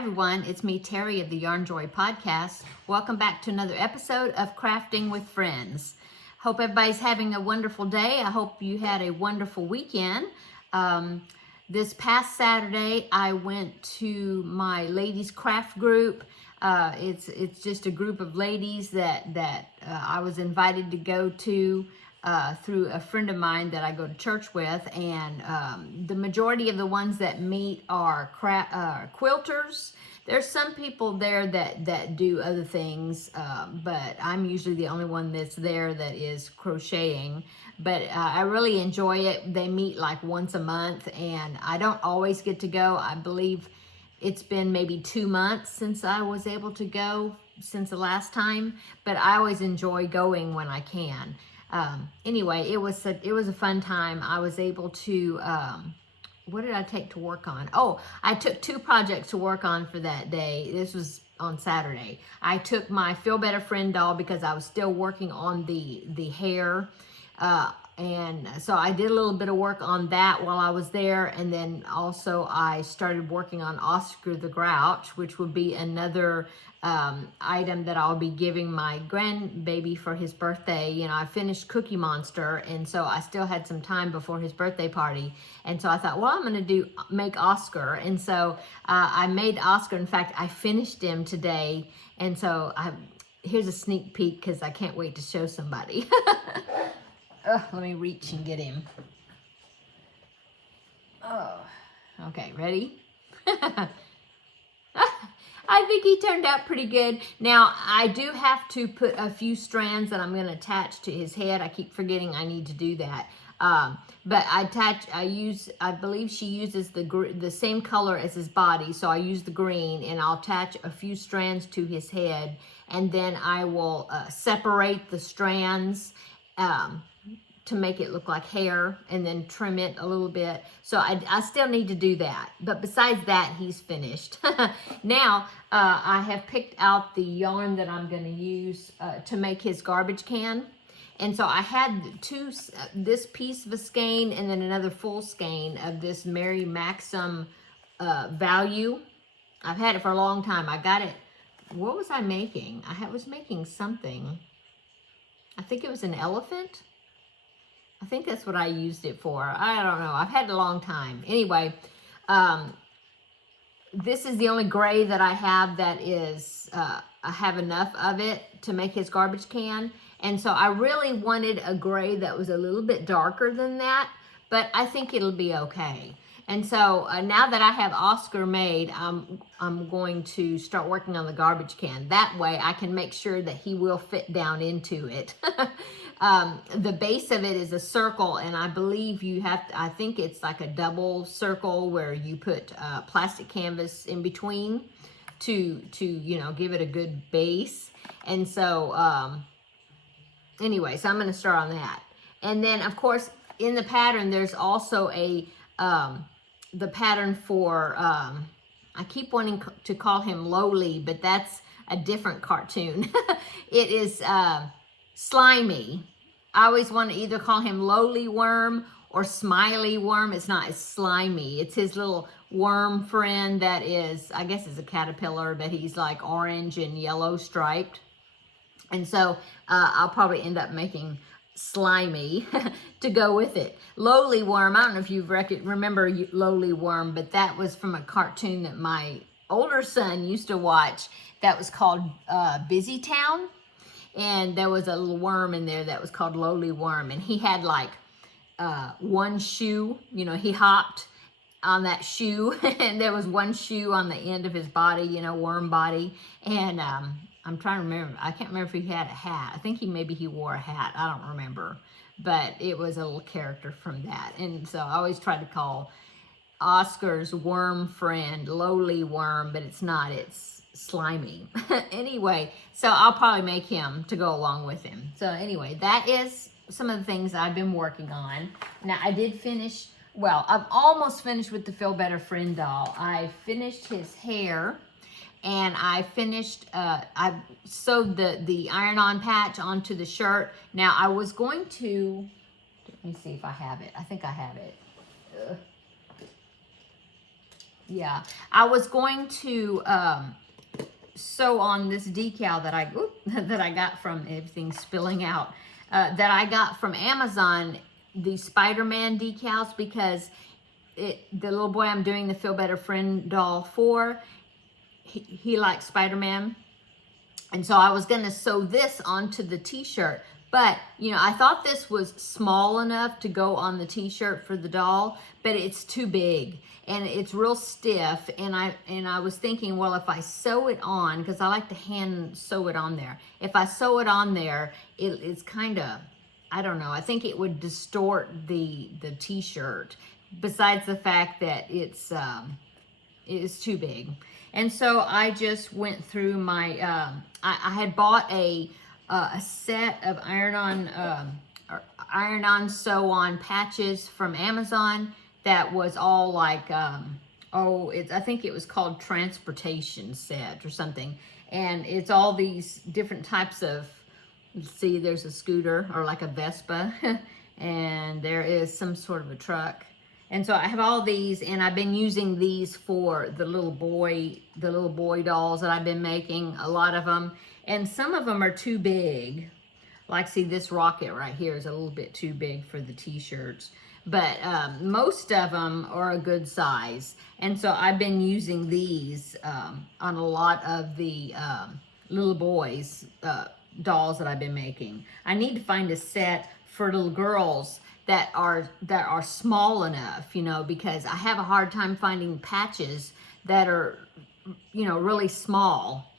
everyone, it's me, Terri of the Yarn Joy podcast. Welcome back to another episode of Crafting with Friends. Hope everybody's having a wonderful day. I hope you had a wonderful weekend. This past Saturday, I went to my ladies craft group. It's just a group of ladies that I was invited to go to through a friend of mine that I go to church with, and the majority of the ones that meet are quilters. There's some people there that do other things, but I'm usually the only one that's there that is crocheting. But I really enjoy it. They meet like once a month, and I don't always get to go. I believe it's been maybe 2 months since I was able to go since the last time, but I always enjoy going when I can. Anyway, it was a fun time. I was able to, what did I take to work on? Oh, I took 2 projects to work on for that day. This was on Saturday. I took my Feel Better Friend doll because I was still working on the hair. And so I did a little bit of work on that while I was there. And then also I started working on Oscar the Grouch, which would be another item that I'll be giving my grandbaby for his birthday. You know, I finished Cookie Monster, and so I still had some time before his birthday party. And so I thought, well, I'm going to make Oscar. And so I made Oscar. In fact, I finished him today. And so here's a sneak peek because I can't wait to show somebody. Let me reach and get him. Oh, okay, ready? I think he turned out pretty good. Now, I do have to put a few strands that I'm going to attach to his head. I keep forgetting I need to do that. But I believe she uses the same color as his body, so I use the green, and I'll attach a few strands to his head, and then I will separate the strands to make it look like hair, and then trim it a little bit. So I still need to do that. But besides that, he's finished. Now, I have picked out the yarn that I'm going to use to make his garbage can. And so I had this piece of a skein and then another full skein of this Mary Maxim value. I've had it for a long time. I got it. What was I making? I was making something. I think it was an elephant. I think that's what I used it for. I don't know. I've had it a long time. Anyway, this is the only gray that I have that is, I have enough of it to make his garbage can. And so I really wanted a gray that was a little bit darker than that, but I think it'll be okay. And so now that I have Oscar made, I'm going to start working on the garbage can. That way I can make sure that he will fit down into it. The base of it is a circle, and I believe I think it's like a double circle where you put plastic canvas in between to give it a good base. And so anyway, so I'm going to start on that. And then of course in the pattern there's also the pattern for I keep wanting to call him Lowly, but that's a different cartoon. It is Slimy. I always want to either call him Lowly Worm or Smiley Worm. It's not, it's Slimy. It's his little worm friend that is, I guess it's a caterpillar, but he's like orange and yellow striped. And so I'll probably end up making Slimy to go with it. Lowly Worm, I don't know if you remember Lowly Worm, but that was from a cartoon that my older son used to watch that was called Busy Town. And there was a little worm in there that was called Lowly Worm. And he had like one shoe, he hopped on that shoe. And there was one shoe on the end of his body, worm body. And I'm trying to remember. I can't remember if he had a hat. I think maybe he wore a hat. I don't remember. But it was a little character from that. And so I always tried to call Oscar's worm friend Lowly Worm, but it's not. It's Slimy. Anyway, so I'll probably make him to go along with him. So anyway, that is some of the things I've been working on. Now I did finish, well, I've almost finished with the Feel Better Friend doll. I finished his hair, and I finished, I sewed the iron-on patch onto the shirt. Now I was going to, let me see if I have it. I think I have it. Yeah, I was going to sew on this decal that that I got from, everything spilling out, that I got from Amazon, the Spider-Man decals, because the little boy I'm doing the Feel Better Friend doll for, he likes Spider-Man. And so I was going to sew this onto the t-shirt, but you know, I thought this was small enough to go on the t-shirt for the doll, but it's too big and it's real stiff. And I was thinking, well, if I sew it on, because I like to hand sew it on there. If I sew it on there, it's kind of, I don't know, I think it would distort the t-shirt, besides the fact that it's too big. And so I just went through my, I had bought a set of IronOn Sew-On Patches from Amazon that was all like, I think it was called Transportation Set or something. And it's all these different types of, let's see, there's a scooter or like a Vespa, and there is some sort of a truck. And so I have all these, and I've been using these for the little boy dolls that I've been making, a lot of them. And some of them are too big. Like, see, this rocket right here is a little bit too big for the t-shirts. But most of them are a good size. And so I've been using these on a lot of the little boys dolls that I've been making. I need to find a set for little girls that are small enough, you know, because I have a hard time finding patches that are, you know, really small.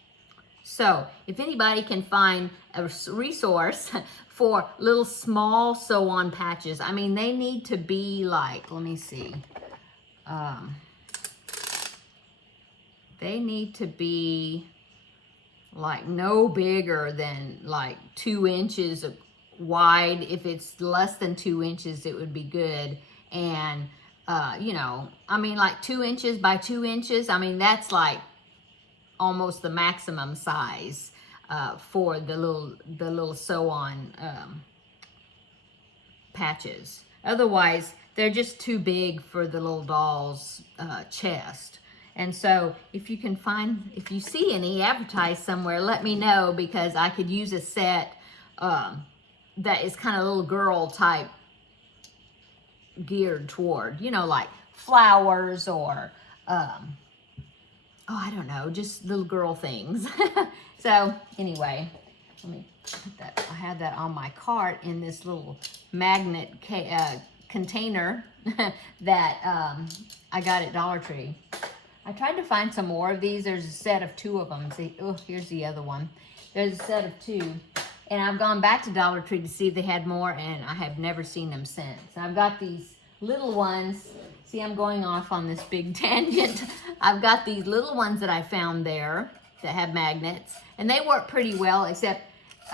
So if anybody can find a resource for little small sew-on patches, I mean, they need to be like, let me see, they need to be like no bigger than like 2 inches wide. If it's less than 2 inches, it would be good. And you know, I mean, like 2 inches by 2 inches, I mean, that's like almost the maximum size for the little sew-on patches. Otherwise, they're just too big for the little doll's chest. And so if you can find, if you see any advertised somewhere, let me know, because I could use a set that is kind of little girl type geared toward, you know, like flowers or, oh, I don't know, just little girl things. So anyway, let me put that, I have that on my cart in this little magnet container that I got at Dollar Tree. I tried to find some more of these. There's a set of 2 of them. See, oh, here's the other one. There's a set of 2. And I've gone back to Dollar Tree to see if they had more, and I have never seen them since. I've got these little ones. See, I'm going off on this big tangent. I've got these little ones that I found there that have magnets, and they work pretty well, except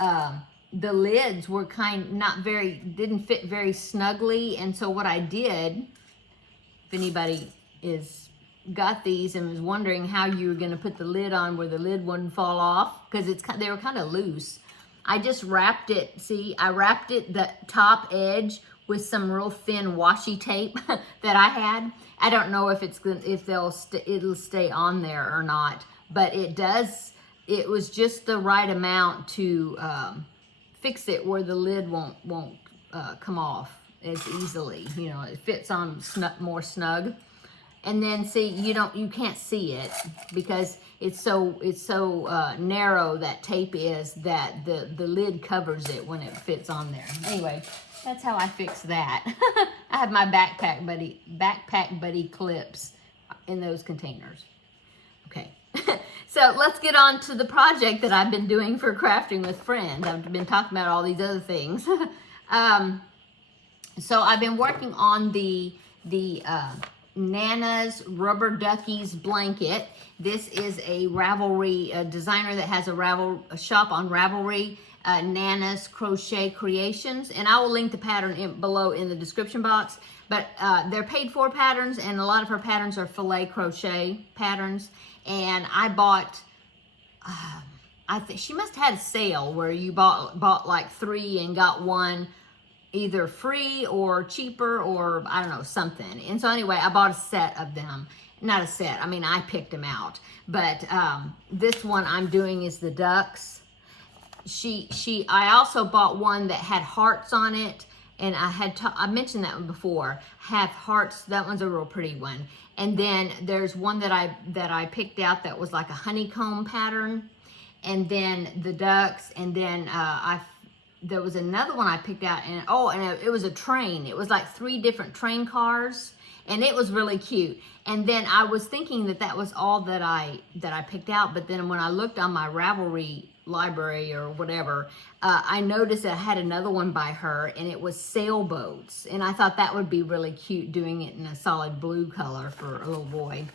the lids were didn't fit very snugly. And so what I did, if anybody got these and was wondering how you were going to put the lid on where the lid wouldn't fall off, because they were kind of loose, I just wrapped it. See, I wrapped it, the top edge, with some real thin washi tape that I had. I don't know if it'll stay on there or not, but it does. It was just the right amount to fix it where the lid won't come off as easily. You know, it fits on more snug. And then see, you can't see it because it's so narrow, that tape is, that the lid covers it when it fits on there. Anyway, that's how I fix that. I have my backpack buddy clips in those containers. Okay, so let's get on to the project that I've been doing for Crafting with Friends. I've been talking about all these other things. So I've been working on the Nana's Rubber Duckies blanket. This is a Ravelry designer that has a shop on Ravelry, Nana's Crochet Creations, and I will link the pattern below in the description box. But they're paid for patterns, and a lot of her patterns are filet crochet patterns. And I bought, I think she must have had a sale where you bought like 3 and got 1 either free or cheaper, or I don't know, something. And so anyway, I bought a set of them, not a set. I mean, I picked them out. But this one I'm doing is the ducks. I also bought one that had hearts on it, and I mentioned that one before. Have hearts. That one's a real pretty one. And then there's one that I picked out that was like a honeycomb pattern, and then the ducks, and then there was another one I picked out, and it was a train. It was like 3 different train cars, and it was really cute. And then I was thinking that was all that I picked out, but then when I looked on my Ravelry library or whatever, I noticed that I had another one by her, and it was sailboats, and I thought that would be really cute, doing it in a solid blue color for a little boy.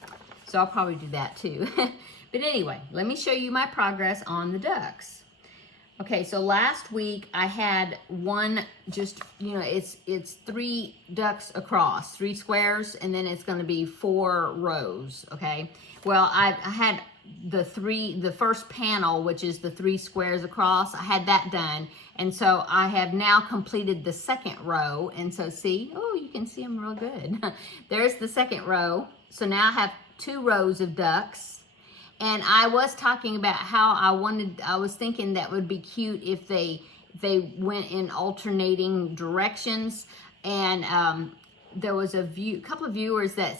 So I'll probably do that too. But anyway, let me show you my progress on the ducks. Okay, so last week I had one, just, it's 3 ducks across, 3 squares, and then it's going to be 4 rows, okay? Well, I had the first panel, which is the 3 squares across, I had that done, and so I have now completed the second row, and so see, oh, you can see them real good. There's the second row, so now I have 2 rows of ducks. And I was talking about how I was thinking that would be cute if they went in alternating directions. And there was a couple of viewers that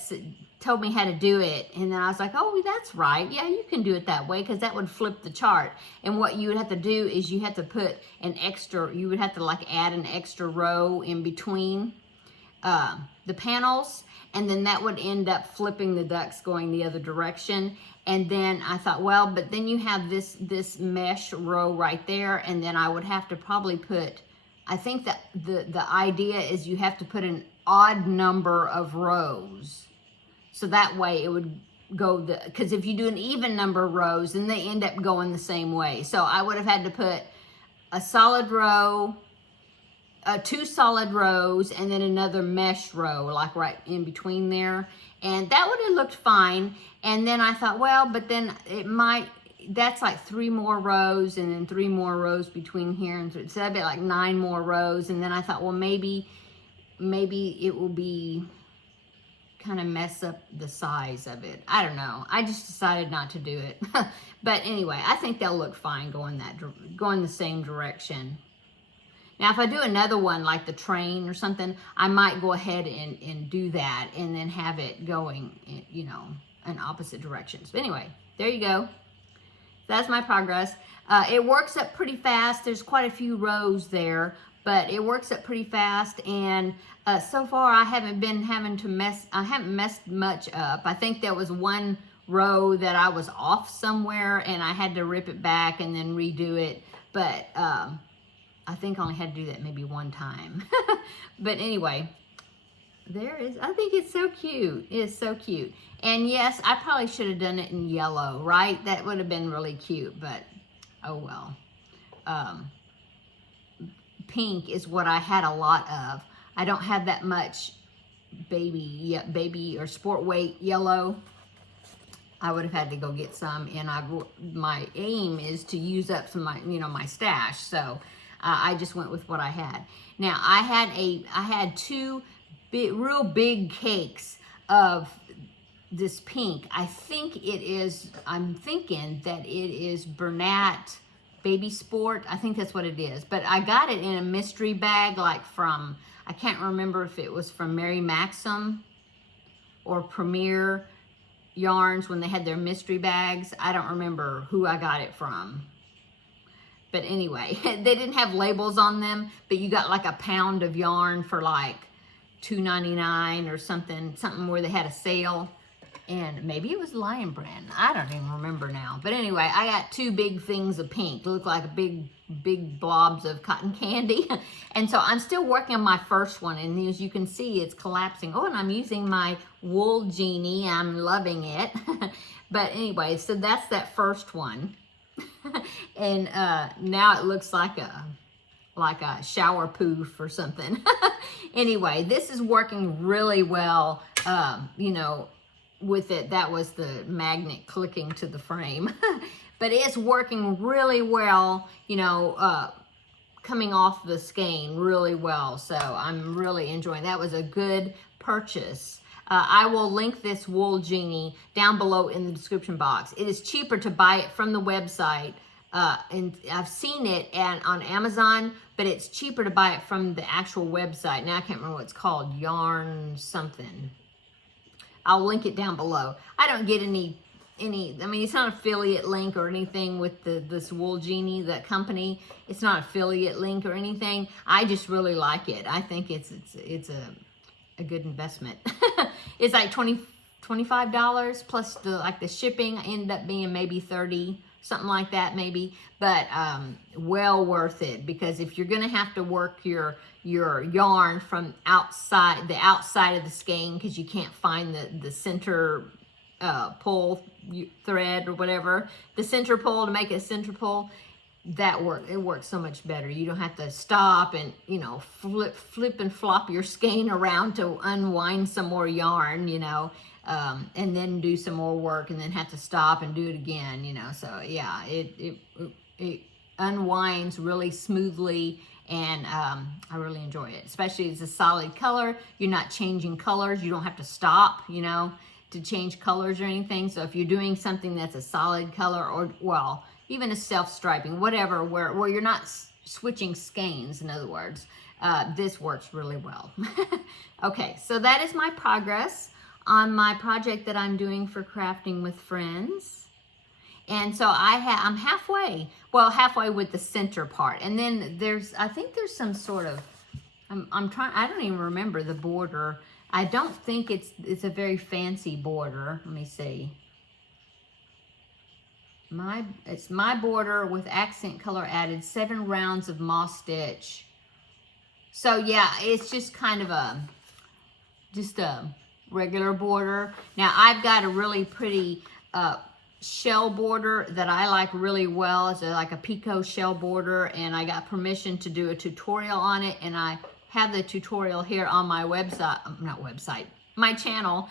told me how to do it. And then I was like, oh, that's right. Yeah, you can do it that way, because that would flip the chart. And what you would have to do is you have to put you would have to like add an extra row in between the panels. And then that would end up flipping the ducks going the other direction. And then I thought, well, but then you have this mesh row right there, and then I would have to probably put, I think that the idea is you have to put an odd number of rows. So that way it would go, because if you do an even number of rows, then they end up going the same way. So I would have had to put a solid row, 2 solid rows, and then another mesh row, like right in between there. And that would have looked fine. And then I thought, well, but then that's like 3 more rows, and then 3 more rows between here. And so that'd be like 9 more rows. And then I thought, well, maybe it will be kind of mess up the size of it. I don't know. I just decided not to do it. But anyway, I think they'll look fine going the same direction. Now, if I do another one like the train or something, I might go ahead and do that, and then have it going, in opposite directions. But anyway, there you go. That's my progress. It works up pretty fast. There's quite a few rows there, but it works up pretty fast. And so far, I haven't messed much up. I think there was one row that I was off somewhere, and I had to rip it back and then redo it. But I think I only had to do that maybe one time. But anyway, there is, I think it's so cute. It is so cute. And yes, I probably should have done it in yellow, right? That would have been really cute, but oh well. Pink is what I had a lot of. I don't have that much baby or sport weight yellow. I would have had to go get some, and my aim is to use up some of my stash. So I just went with what I had. Now I had 2 real big cakes of this pink. I'm thinking that it is Bernat Baby Sport. I think that's what it is. But I got it in a mystery bag, like from, I can't remember if it was from Mary Maxim or Premier Yarns when they had their mystery bags. I don't remember who I got it from. But anyway, they didn't have labels on them, but you got like a pound of yarn for like $2.99 or something where they had a sale. And maybe it was Lion Brand. I don't even remember now. But anyway, I got 2 big things of pink. They look like big blobs of cotton candy. And so I'm still working on my first one. And as you can see, it's collapsing. Oh, and I'm using my wool Genie. I'm loving it. But anyway, so that's that first one. And now it looks like a shower poof or something. Anyway, this is working really well, with it. That was the magnet clicking to the frame. But it's working really well, coming off the skein really well. So I'm really enjoying. That was a good purchase. I will link this wool Genie down below in the description box. It is cheaper to buy it from the website. And I've seen it on Amazon, but it's cheaper to buy it from the actual website. Now I can't remember what it's called, Yarn something. I'll link it down below. I don't get any, I mean, it's not an affiliate link or anything with this Wool Genie, the company. It's not an affiliate link or anything. I just really like it. I think it's a good investment. It's like $25 plus the shipping ended up being maybe $30, something like that maybe, but well worth it, because if you're gonna have to work your yarn from the outside of the skein, because you can't find the center pull thread or whatever, the center pull to make a center pull, it works so much better. You don't have to stop and flip and flop your skein around to unwind some more yarn, and then do some more work and then have to stop and do it again, so yeah, it unwinds really smoothly, and I really enjoy it, especially it's a solid color. You're not changing colors. You don't have to stop, to change colors or anything. So if you're doing something that's a solid color, or well, even a self-striping, whatever, where you're not switching skeins, in other words, this works really well. Okay, so that is my progress on my project that I'm doing for Crafting with Friends. And so I'm halfway with the center part. And then I think there's some sort of, I don't even remember the border. I don't think it's a very fancy border. Let me see. It's my border with accent color added, 7 rounds of moss stitch. So yeah, it's just kind of a regular border. Now I've got a really pretty shell border that I like really well. It's like a Pico shell border, and I got permission to do a tutorial on it, and I have the tutorial here on my my channel,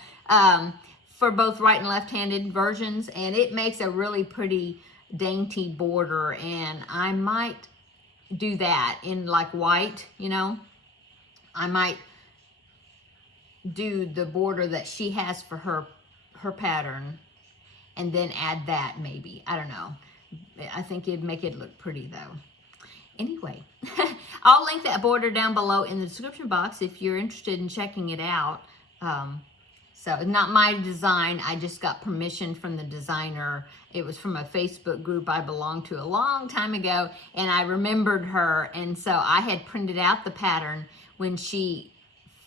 for both right and left-handed versions, and it makes a really pretty dainty border, and I might do that in like white, I might do the border that she has for her pattern and then add that, maybe. I don't know. I think it'd make it look pretty though. Anyway, I'll link that border down below in the description box if you're interested in checking it out. So it's not my design. I just got permission from the designer. It was from a Facebook group I belonged to a long time ago, and I remembered her, and so I had printed out the pattern when she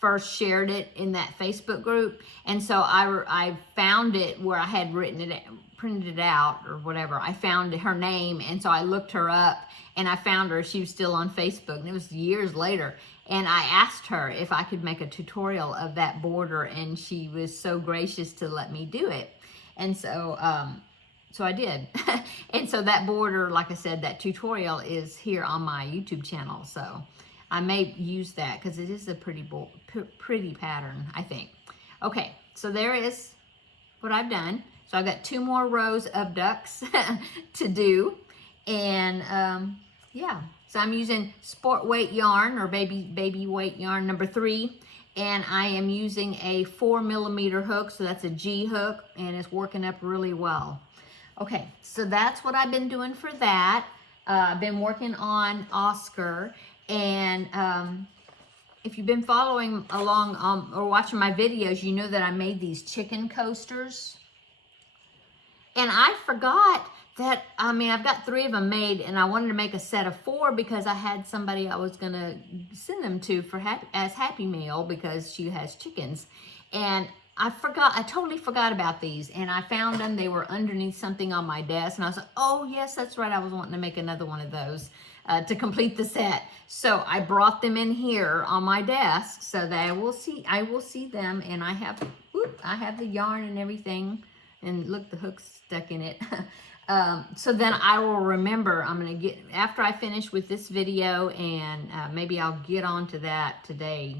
first shared it in that Facebook group, and so I found it where I had printed it out or whatever. I found her name, and so I looked her up, and I found her. She was still on Facebook, and it was years later, and I asked her if I could make a tutorial of that border, and she was so gracious to let me do it, and so I did. And so that border, like I said, that tutorial is here on my YouTube channel, so I may use that because it is a pretty pattern, I think. Okay, so there is what I've done. So I've got 2 more rows of ducks to do, and yeah. So I'm using sport weight yarn, or baby weight yarn number 3, and I am using a 4mm hook, so that's a G hook, and it's working up really well. Okay, so that's what I've been doing for that. I've been working on Oscar, and if you've been following along or watching my videos, you know that I made these chicken coasters. And I forgot that, I've got 3 of them made, and I wanted to make a set of 4 because I had somebody I was gonna send them to as Happy Meal because she has chickens. And I totally forgot about these, and I found them. They were underneath something on my desk, and I was like, oh yes, that's right, I was wanting to make another one of those to complete the set. So I brought them in here on my desk so that I will see them, and I have the yarn and everything, and look, the hook's stuck in it. So then I will remember, after I finish with this video, and maybe I'll get onto that today,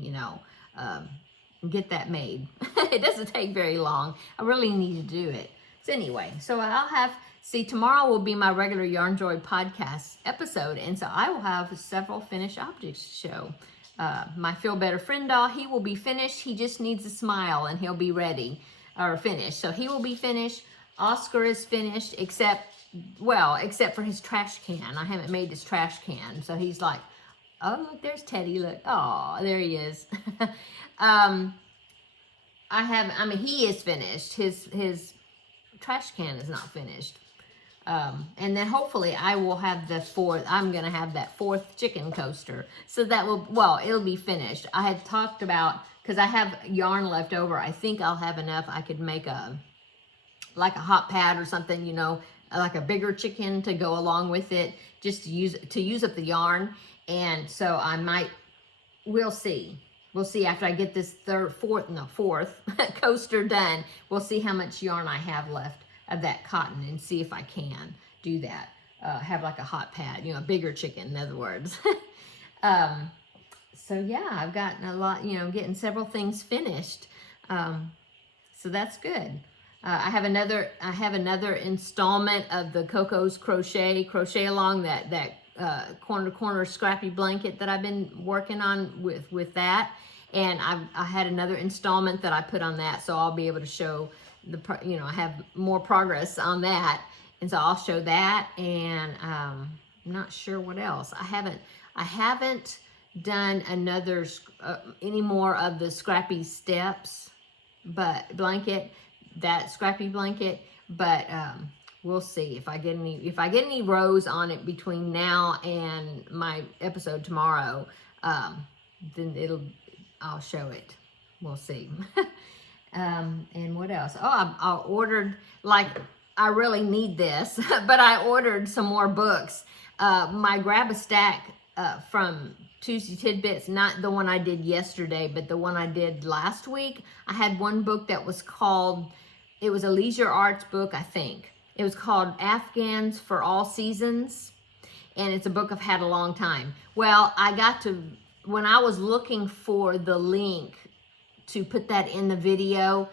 get that made. It doesn't take very long. I really need to do it. So anyway, so tomorrow will be my regular Yarn Joy podcast episode, and so I will have several finished objects to show. My Feel Better Friend doll, he will be finished. He just needs a smile and he'll be ready or finished. So he will be finished. Oscar is finished except for his trash can. I haven't made his trash can. So he's like, oh, look, there's Teddy. Look. Oh, there he is. He is finished. His trash can is not finished. And then hopefully I will have I'm going to have that 4th chicken coaster. So that it'll be finished. I had talked about, because I have yarn left over, I think I'll have enough. I could make like a hot pad or something, like a bigger chicken to go along with it, just to use up the yarn. And so we'll see. We'll see after I get this 4th coaster done. We'll see how much yarn I have left of that cotton and see if I can do that. Have like a hot pad, a bigger chicken, in other words. So yeah, I've gotten a lot, getting several things finished. So that's good. I have another installment of the Coco's crochet along that corner to corner scrappy blanket that I've been working on with that. And I had another installment that I put on that, so I'll be able to show I have more progress on that, and so I'll show that. And I'm not sure what else. I haven't done any more of the scrappy steps, but that scrappy blanket. But we'll see if I get any rows on it between now and my episode tomorrow. Then I'll show it. We'll see. And what else? Oh, I ordered, I really need this, but I ordered some more books. My Grab a Stack from Tuesday Tidbits, not the one I did yesterday, but the one I did last week. I had one book that was it was a leisure arts book, I think. It was called Afghans for All Seasons, and it's a book I've had a long time. Well, when I was looking for the link to put that in the video,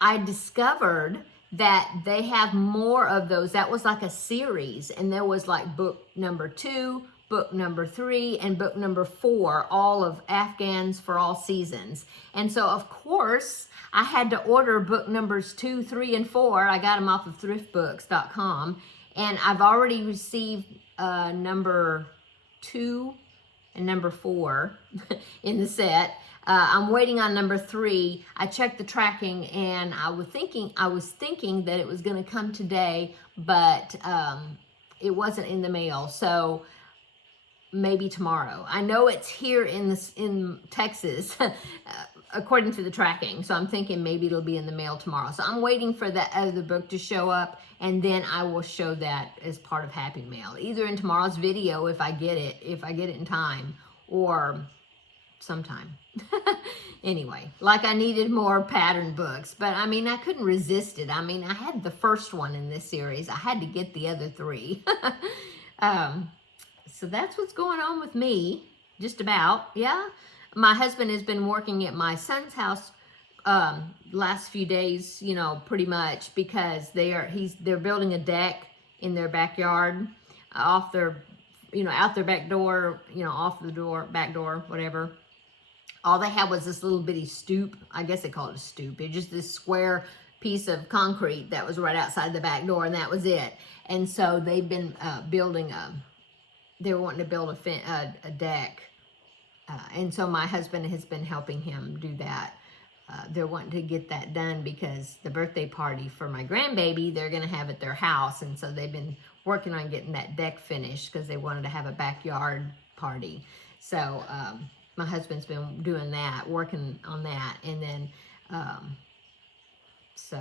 I discovered that they have more of those. That was like a series, and there was like book number 2, book number 3, and book number 4, all of Afghans for All Seasons. And so of course I had to order book numbers 2, 3, and 4. I got them off of thriftbooks.com, and I've already received number 2 and number 4 in the set. I'm waiting on number 3. I checked the tracking, and I was thinking that it was going to come today, but it wasn't in the mail. So maybe tomorrow. I know it's here in Texas, according to the tracking. So I'm thinking maybe it'll be in the mail tomorrow. So I'm waiting for that other book to show up, and then I will show that as part of Happy Mail, either in tomorrow's video if I get it in time, or sometime. Anyway, I needed more pattern books, but I couldn't resist it. I had the first one in this series. I had to get the other 3. So that's what's going on with me, just about. Yeah, my husband has been working at my son's house last few days, pretty much, because they're building a deck in their backyard, off their, out their back door, off the door, back door, whatever. All they had was this little bitty stoop. I guess they call it a stoop. It's just this square piece of concrete that was right outside the back door, and that was it. And so they've been they were wanting to build a deck. And so my husband has been helping him do that. They're wanting to get that done because the birthday party for my grandbaby, they're going to have at their house. And so they've been working on getting that deck finished because they wanted to have a backyard party. So my husband's been doing that, working on that. And then, so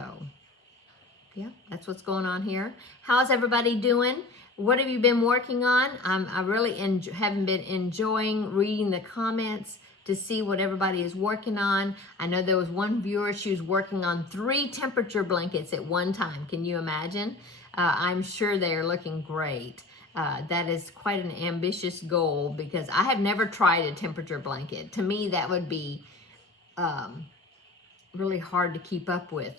yeah, that's what's going on here. How's everybody doing? What have you been working on? I really haven't been enjoying reading the comments to see what everybody is working on. I know there was one viewer, she was working on 3 temperature blankets at one time. Can you imagine? I'm sure they are looking great. That is quite an ambitious goal because I have never tried a temperature blanket. To me, that would be really hard to keep up with.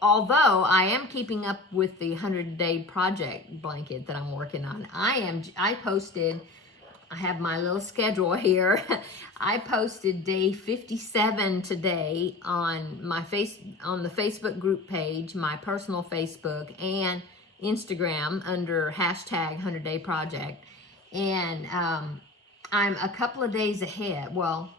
Although I am keeping up with the 100-day project blanket that I'm working on. I posted I have my little schedule here. I posted day 57 today on on the Facebook group page, my personal Facebook, and Instagram under hashtag 100 Day Project. And I'm a couple of days ahead. Well,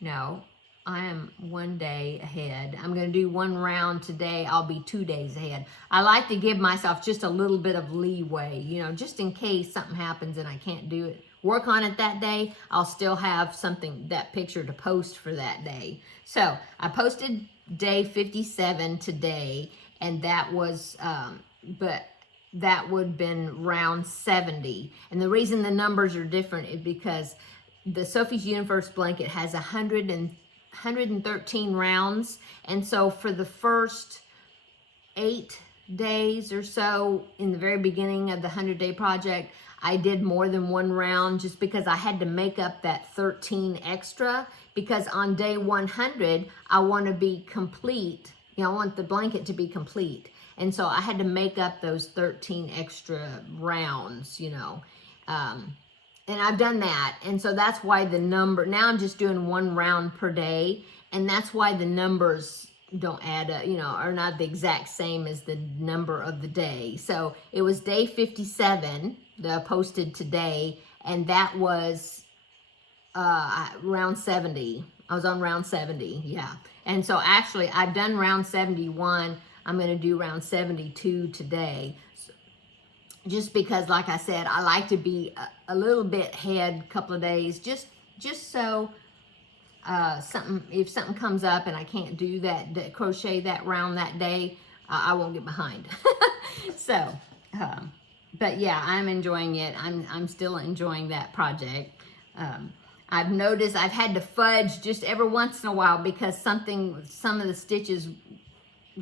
no, I am 1 day ahead. I'm going to do one round today. I'll be 2 days ahead. I like to give myself just a little bit of leeway, you know, just in case something happens and I can't do it. Work on it that day. I'll still have something, that picture to post for that day. So I posted day 57 today, and that was, but that would have been round 70. And the reason the numbers are different is because the Sophie's Universe blanket has 113 rounds. And so for the first 8 days or so in the very beginning of the 100 Day Project, I did more than one round just because I had to make up that 13 extra, because on day 100, I want to be complete. You know, I want the blanket to be complete. And so I had to make up those 13 extra rounds, you know. And I've done that. And so that's why the number, now I'm just doing one round per day. And that's why the numbers don't add up, you know, are not the exact same as the number of the day. So it was day 57 that I posted today. And that was round 70. I was on round 70, yeah. And so actually I've done round 71. I'm going to do round 72 today. Just because, like I said, I like to be a little bit ahead a couple of days, just so if something comes up and I can't do that crochet that round that day, I won't get behind. So, but yeah, I'm enjoying it. I'm still enjoying that project. I've noticed I've had to fudge just every once in a while because some of the stitches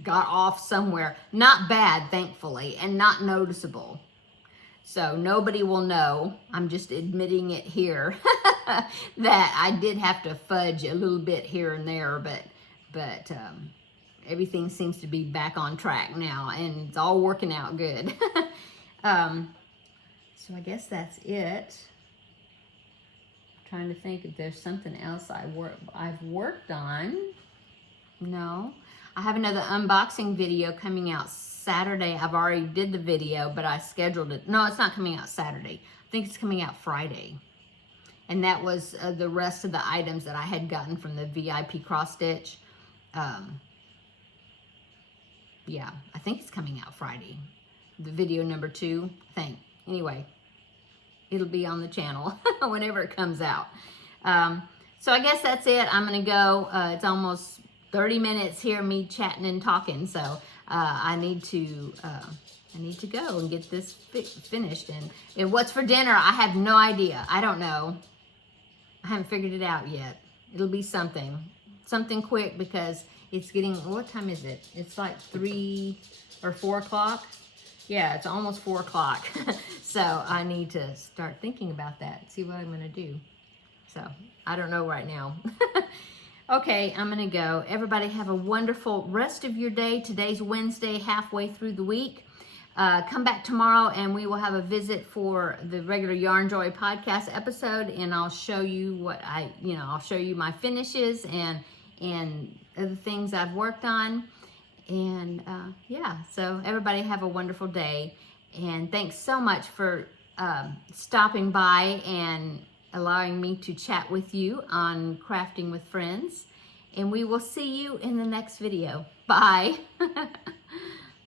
got off somewhere. Not bad, thankfully, and not noticeable. So nobody will know. I'm just admitting it here that I did have to fudge a little bit here and there, but everything seems to be back on track now, and it's all working out good. So I guess that's it. I'm trying to think if there's something else I've worked on. No. I have another unboxing video coming out Saturday. I've already did the video, but I scheduled it. No, it's not coming out Saturday. I think it's coming out Friday. And that was the rest of the items that I had gotten from the VIP cross stitch. Yeah, I think it's coming out Friday. The video number 2, I think. Anyway, it'll be on the channel whenever it comes out. So I guess that's it. I'm going to go. It's almost 30 minutes here, me chatting and talking. So I need to go and get this finished. And what's for dinner, I have no idea. I don't know. I haven't figured it out yet. It'll be something quick because it's getting, what time is it? It's like 3 or 4 o'clock. Yeah, it's almost 4 o'clock. So I need to start thinking about that, see what I'm going to do. So I don't know right now. Okay, I'm going to go. Everybody have a wonderful rest of your day. Today's Wednesday, halfway through the week. Come back tomorrow and we will have a visit for the regular Yarn Joy podcast episode, and I'll show you I'll show you my finishes and other things I've worked on. And yeah, so everybody have a wonderful day. And thanks so much for stopping by and allowing me to chat with you on Crafting with Friends. And we will see you in the next video. Bye.